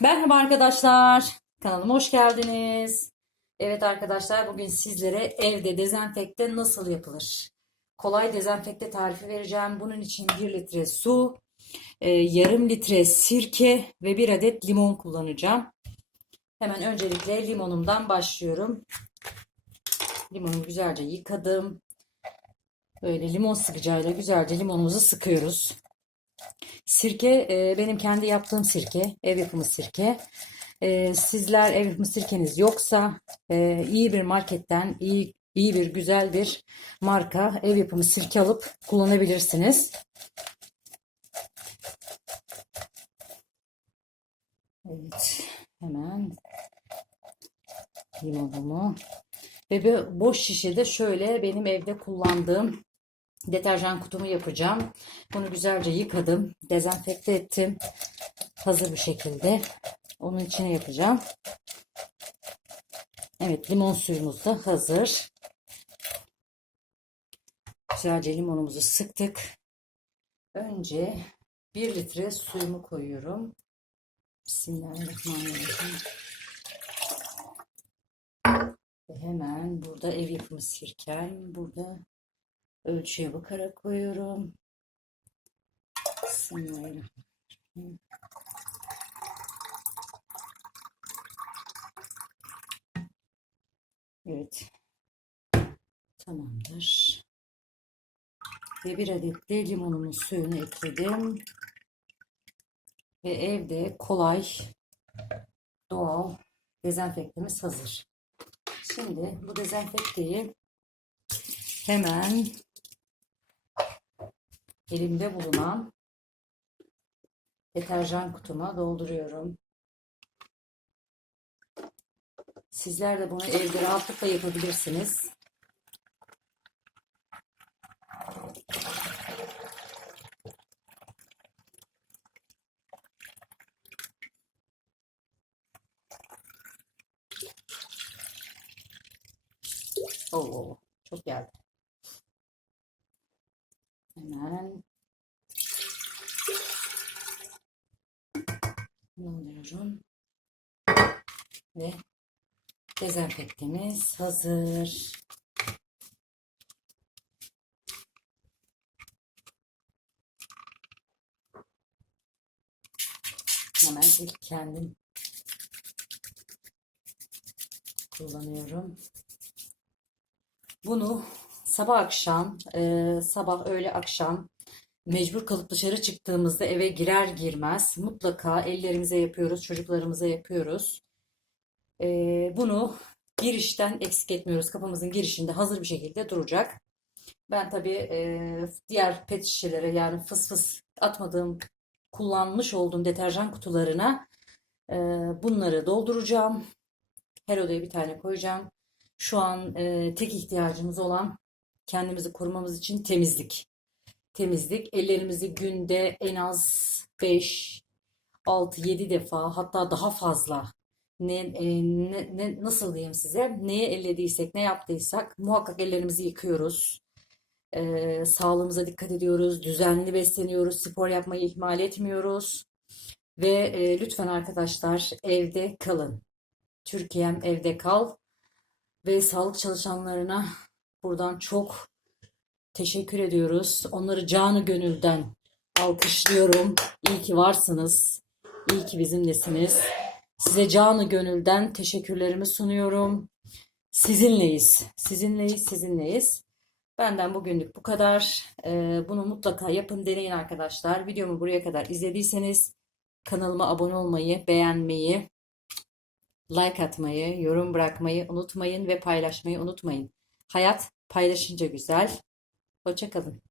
Merhaba arkadaşlar. Kanalıma hoş geldiniz. Evet arkadaşlar bugün sizlere evde dezenfekte nasıl yapılır? Kolay dezenfekte tarifi vereceğim. Bunun için 1 litre su, e, yarım litre sirke ve 1 adet limon kullanacağım. Hemen öncelikle limonumdan başlıyorum. Limonu güzelce yıkadım. Böyle limon sıkacağıyla güzelce limonumuzu sıkıyoruz. Sirke e, benim kendi yaptığım sirke, ev yapımı sirke. E, sizler ev yapımı sirkeniz yoksa e, iyi bir marketten iyi iyi bir güzel bir marka ev yapımı sirke alıp kullanabilirsiniz. Evet, hemen limonumu ve bir boş şişede şöyle benim evde kullandığım deterjan kutumu yapacağım. Bunu güzelce yıkadım, dezenfekte ettim. Hazır bir şekilde. Onun içine yapacağım. Evet, limon suyumuz da hazır. Güzelce limonumuzu sıktık. Önce 1 litre suyumu koyuyorum. Bismillahirrahmanirrahim. Ve hemen burada ev yapımı sirkem. Burada ölçüye bakarak koyuyorum. Bismillahirrahmanirrahim. Evet. Tamamdır. Ve bir adet de limonumun suyunu ekledim. Ve evde kolay doğal dezenfektemiz hazır. Şimdi bu dezenfekteyi hemen elimde bulunan deterjan kutuma dolduruyorum. Sizler de bunu evde rahatlıkla yapabilirsiniz. Oo, çok geldi. Hemen alıyorum. Ve dezenfektemiz hazır. Hemen ilk kendim kullanıyorum. Bunu sabah akşam, e, sabah öğle akşam mecbur kalıp dışarı çıktığımızda eve girer girmez mutlaka ellerimize yapıyoruz, çocuklarımıza yapıyoruz. E, bunu girişten eksik etmiyoruz. Kapımızın girişinde hazır bir şekilde duracak. Ben tabii e, diğer pet şişelere yani fıs fıs atmadığım, kullanmış olduğum deterjan kutularına e, bunları dolduracağım. Her odaya bir tane koyacağım. Şu an e, tek ihtiyacımız olan kendimizi korumamız için temizlik. Temizlik. Ellerimizi günde en az 5, 6, 7 defa hatta daha fazla ne, e, ne, ne nasıl diyeyim size neye ellediysek ne yaptıysak muhakkak ellerimizi yıkıyoruz. E, sağlığımıza dikkat ediyoruz. Düzenli besleniyoruz. Spor yapmayı ihmal etmiyoruz. Ve e, lütfen arkadaşlar evde kalın. Türkiye'm evde kal ve sağlık çalışanlarına buradan çok teşekkür ediyoruz. Onları canı gönülden alkışlıyorum. İyi ki varsınız. İyi ki bizimlesiniz. Size canı gönülden teşekkürlerimi sunuyorum. Sizinleyiz. Sizinleyiz, sizinleyiz. Benden bugünlük bu kadar. Ee, bunu mutlaka yapın, deneyin arkadaşlar. Videomu buraya kadar izlediyseniz kanalıma abone olmayı, beğenmeyi, like atmayı, yorum bırakmayı unutmayın ve paylaşmayı unutmayın. Hayat paylaşınca güzel. Hoşçakalın.